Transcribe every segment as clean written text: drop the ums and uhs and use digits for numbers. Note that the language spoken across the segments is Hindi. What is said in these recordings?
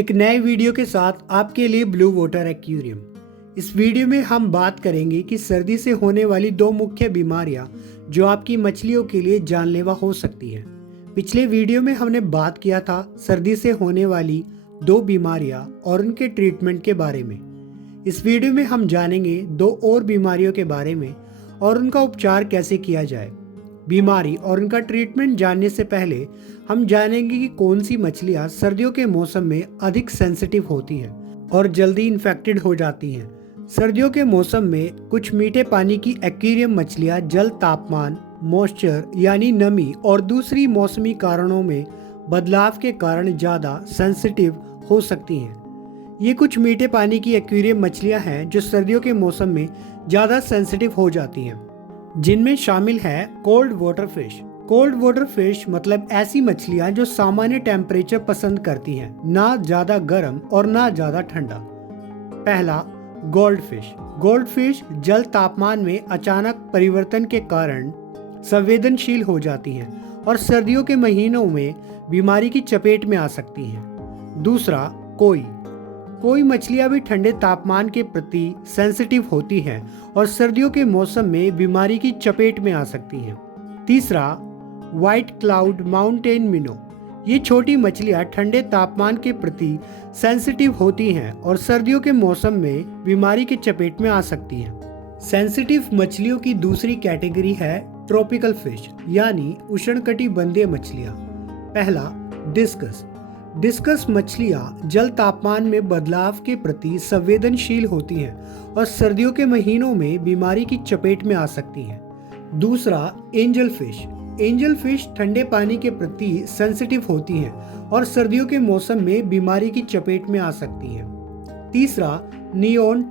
एक नए वीडियो के साथ आपके लिए ब्लू वाटर एक्वेरियम। इस वीडियो में हम बात करेंगे कि सर्दी से होने वाली दो मुख्य बीमारियां जो आपकी मछलियों के लिए जानलेवा हो सकती हैं। पिछले वीडियो में हमने बात किया था सर्दी से होने वाली दो बीमारियां और उनके ट्रीटमेंट के बारे में। इस वीडियो में हम जानेंगे दो और बीमारियों के बारे में और उनका उपचार कैसे किया जाए। बीमारी और उनका ट्रीटमेंट जानने से पहले हम जानेंगे कि कौन सी मछलियां सर्दियों के मौसम में अधिक सेंसिटिव होती हैं और जल्दी इन्फेक्टेड हो जाती हैं। सर्दियों के मौसम में कुछ मीठे पानी की एक्वेरियम मछलियां जल तापमान, मॉइस्चर यानी नमी और दूसरी मौसमी कारणों में बदलाव के कारण ज़्यादा सेंसिटिव हो सकती हैं। ये कुछ मीठे पानी की एक्वेरियम मछलियां हैं जो सर्दियों के मौसम में ज़्यादा सेंसिटिव हो जाती हैं, जिनमें शामिल है cold water fish. Cold water fish मतलब ऐसी मछलियां जो सामान्य टेम्परेचर पसंद करती हैं, ना ज़्यादा गर्म और ना ज़्यादा ठंडा। पहला, गोल्ड फिश। गोल्ड फिश जल तापमान में अचानक परिवर्तन के कारण संवेदनशील हो जाती हैं और सर्दियों के महीनों में बीमारी की चपेट में आ सकती हैं। दूसरा, कोई मछलियां भी ठंडे तापमान के प्रति सेंसिटिव होती हैं और सर्दियों के मौसम में बीमारी की चपेट में आ सकती हैं। तीसरा, व्हाइट क्लाउड माउंटेन मिनो। ये छोटी मछलियां ठंडे तापमान के प्रति सेंसिटिव होती हैं और सर्दियों के मौसम में बीमारी की चपेट में आ सकती हैं। सेंसिटिव मछलियों की दूसरी कैटेगरी है ट्रॉपिकल फिश यानी उष्णकटिबंधीय मछलियां। पहला, डिस्कस मछलियां जल तापमान में बदलाव के प्रति संवेदनशील होती हैं और सर्दियों के महीनों में बीमारी की चपेट में आ सकती हैं। दूसरा, एंजल फिश ठंडे पानी के प्रति सेंसिटिव होती हैं और सर्दियों के मौसम में बीमारी की चपेट में आ सकती हैं। तीसरा, नियोन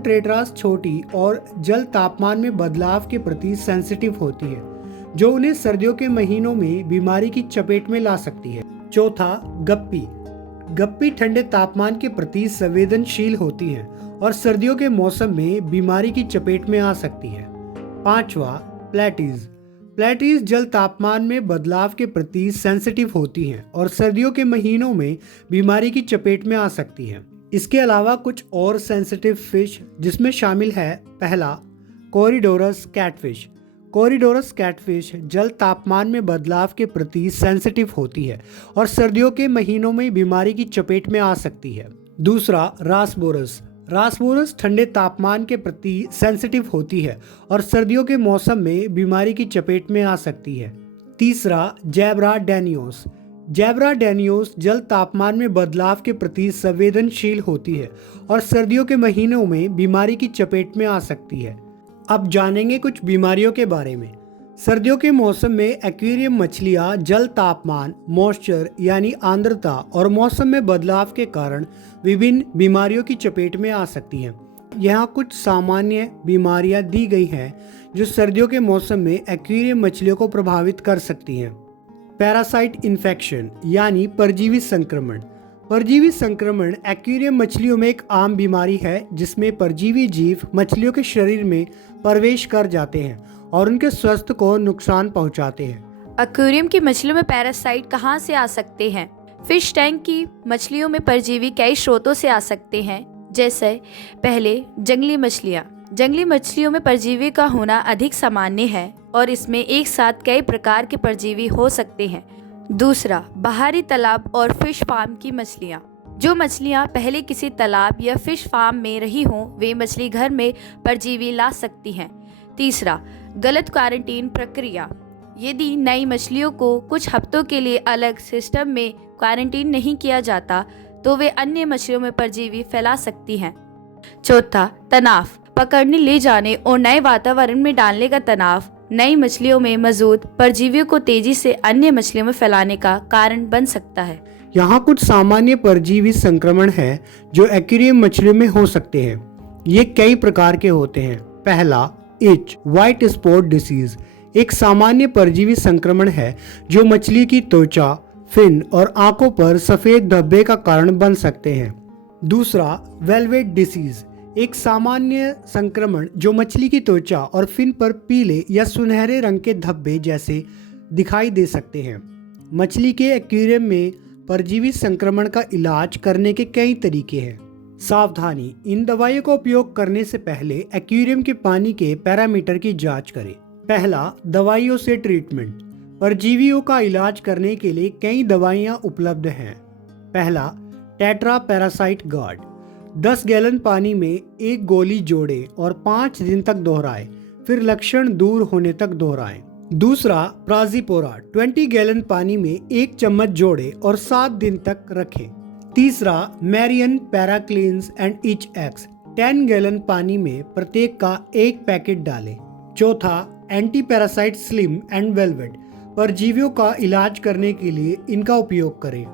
ट्रेट्रास छोटी और जल तापमान में बदलाव के प्रति सेंसिटिव होती है, जो उन्हें सर्दियों के महीनों में बीमारी की चपेट में ला सकती है। चौथा, गप्पी ठंडे तापमान के प्रति संवेदनशील होती हैं और सर्दियों के मौसम में बीमारी की चपेट में आ सकती है। पांचवा, प्लेटीज जल तापमान में बदलाव के प्रति सेंसिटिव होती हैं और सर्दियों के महीनों में बीमारी की चपेट में आ सकती हैं। इसके अलावा कुछ और सेंसिटिव फिश जिसमें शामिल है, पहला, कोरिडोरस कैटफिश जल तापमान में बदलाव के प्रति सेंसिटिव होती है और सर्दियों के महीनों में बीमारी की चपेट में आ सकती है। दूसरा, रासबोरस ठंडे तापमान के प्रति सेंसिटिव होती है और सर्दियों के मौसम में बीमारी की चपेट में आ सकती है। तीसरा, जैब्रा डेनियोस जल तापमान में बदलाव के प्रति संवेदनशील होती है और सर्दियों के महीनों में बीमारी की चपेट में आ सकती है। अब जानेंगे कुछ बीमारियों के बारे में। सर्दियों के मौसम में एक्वेरियम मछलियां जल तापमान, मॉइस्चर यानी आर्द्रता और मौसम में बदलाव के कारण विभिन्न बीमारियों की चपेट में आ सकती हैं। यहाँ कुछ सामान्य बीमारियां दी गई हैं जो सर्दियों के मौसम में एक्वेरियम मछलियों को प्रभावित कर सकती हैं। पैरासाइट इन्फेक्शन यानी परजीवी संक्रमण एक्वेरियम मछलियों में एक आम बीमारी है जिसमें परजीवी जीव मछलियों के शरीर में प्रवेश कर जाते हैं और उनके स्वास्थ्य को नुकसान पहुंचाते हैं। एक्वेरियम की मछलियों में पैरासाइट कहां से आ सकते हैं? फिश टैंक की मछलियों में परजीवी कई स्रोतों से आ सकते हैं, जैसे पहले, जंगली मछलियों में परजीवी का होना अधिक सामान्य है और इसमें एक साथ कई प्रकार के परजीवी हो सकते हैं। दूसरा, बाहरी तालाब और फिश फार्म की मछलियाँ। जो मछलियाँ पहले किसी तालाब या फिश फार्म में रही हों, वे मछली घर में परजीवी ला सकती हैं। तीसरा, गलत क्वारंटीन प्रक्रिया। यदि नई मछलियों को कुछ हफ्तों के लिए अलग सिस्टम में क्वारंटीन नहीं किया जाता तो वे अन्य मछलियों में परजीवी फैला सकती हैं। चौथा, तनाव। पकड़ने ले जाने और नए वातावरण में डालने का तनाव नई मछलियों में मौजूद परजीवियों को तेजी से अन्य मछलियों में फैलाने का कारण बन सकता है। यहाँ कुछ सामान्य परजीवी संक्रमण है जो एक्वेरियम मछलियों में हो सकते हैं। ये कई प्रकार के होते हैं। पहला, व्हाइट स्पॉट डिसीज एक सामान्य परजीवी संक्रमण है जो मछली की त्वचा, फिन और आंखों पर सफेद धब्बे का कारण बन सकते हैं। दूसरा, वेलवेट डिसीज एक सामान्य संक्रमण जो मछली की त्वचा और फिन पर पीले या सुनहरे रंग के धब्बे जैसे दिखाई दे सकते हैं। मछली के एक्वेरियम में परजीवी संक्रमण का इलाज करने के कई तरीके हैं। सावधानी, इन दवाइयों का उपयोग करने से पहले एक्वेरियम के पानी के पैरामीटर की जांच करें। पहला, दवाइयों से ट्रीटमेंट। परजीवियों का इलाज करने के लिए कई दवाइयां उपलब्ध हैं। पहला, टेट्रा पैरासाइट गार्ड। 10 गैलन पानी में एक गोली जोड़ें और 5 दिन तक दोहराएं, फिर लक्षण दूर होने तक दोहराएं। दूसरा, प्राजिपोरा। 20 गैलन पानी में 1 चम्मच जोड़ें और 7 दिन तक रखें। तीसरा, marine paracleanse and ich X. 10 gallon पानी में प्रत्येक का 1 पैकेट डालें। चौथा, anti parasite slim and velvet. परजीवियों का इलाज करने के लिए इनका उपयोग करें।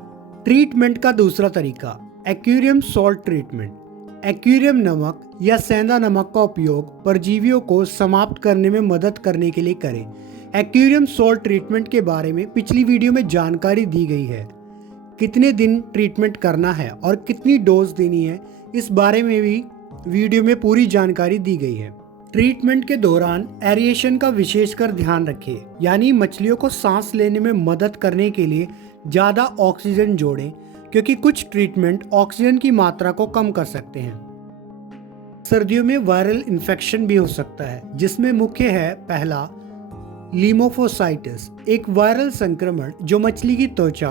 ट्रीटमेंट का दूसरा तरीका, एक्वेरियम सॉल्ट ट्रीटमेंट। एक्वेरियम नमक या सेंधा नमक का उपयोग परजीवियों को समाप्त करने में मदद करने के लिए करें। एक्वेरियम सॉल्ट ट्रीटमेंट के बारे में पिछली वीडियो में जानकारी दी गई है। कितने दिन ट्रीटमेंट करना है और कितनी डोज देनी है, इस बारे में भी वीडियो में पूरी जानकारी दी गई है। ट्रीटमेंट के दौरान एरिएशन का विशेषकर ध्यान रखें, यानी मछलियों को सांस लेने में मदद करने के लिए ज़्यादा ऑक्सीजन जोड़ें, क्योंकि कुछ ट्रीटमेंट ऑक्सीजन की मात्रा को कम कर सकते हैं। सर्दियों में वायरल इन्फेक्शन भी हो सकता है, जिसमें मुख्य है पहला, लीमोफोसाइटिस, एक वायरल संक्रमण जो मछली की त्वचा,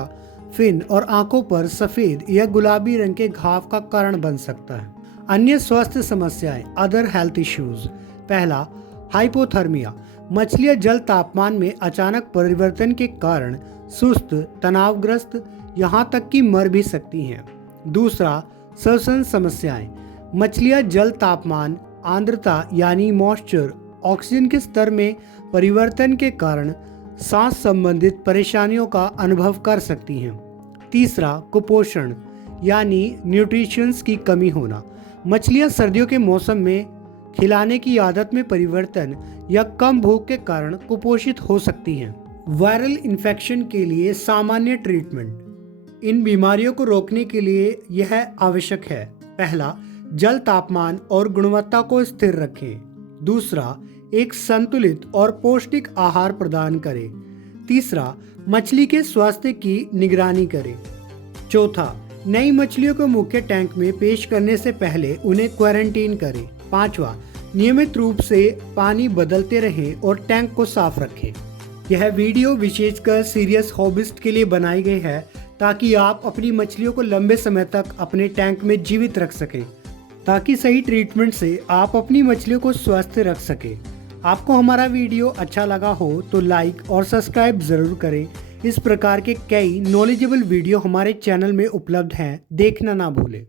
फिन और आंखों पर सफेद या गुलाबी रंग के घाव का कारण बन सकता है। अन्य स्वास्थ्य समस्याएं, अदर हेल्थ इश्यूज। पहला, हाइपोथर्मिया। मछलियां जल तापमान में अचानक परिवर्तन के कारण सुस्त, तनावग्रस्त, यहां तक कि मर भी सकती हैं। दूसरा, श्वसन समस्याएं। मछलियां जल तापमान, आर्द्रता यानी मॉइस्चर, ऑक्सीजन के स्तर में परिवर्तन के कारण सांस संबंधित परेशानियों का अनुभव कर सकती हैं। तीसरा, कुपोषण यानी न्यूट्रिशंस की कमी होना। मछलियां सर्दियों के मौसम में खिलाने की आदत में परिवर्तन या कम भूख के कारण कुपोषित हो सकती हैं। वायरल इन्फेक्शन के लिए सामान्य ट्रीटमेंट। इन बीमारियों को रोकने के लिए यह आवश्यक है। पहला, जल तापमान और गुणवत्ता को स्थिर रखें। दूसरा, एक संतुलित और पौष्टिक आहार प्रदान करें। तीसरा, मछली के स्वास्थ्य की निगरानी करें। चौथा, नई मछलियों को मुख्य टैंक में पेश करने से पहले उन्हें क्वारंटीन करें। पांचवा, नियमित रूप से पानी बदलते रहें और टैंक को साफ रखें। यह वीडियो विशेषकर सीरियस हॉबिस्ट के लिए बनाई गई है, ताकि आप अपनी मछलियों को लंबे समय तक अपने टैंक में जीवित रख सकें, ताकि सही ट्रीटमेंट से आप अपनी मछलियों को स्वस्थ रख सकें। आपको हमारा वीडियो अच्छा लगा हो तो लाइक और सब्सक्राइब जरूर करें। इस प्रकार के कई नॉलेजेबल वीडियो हमारे चैनल में उपलब्ध हैं, देखना ना भूलें।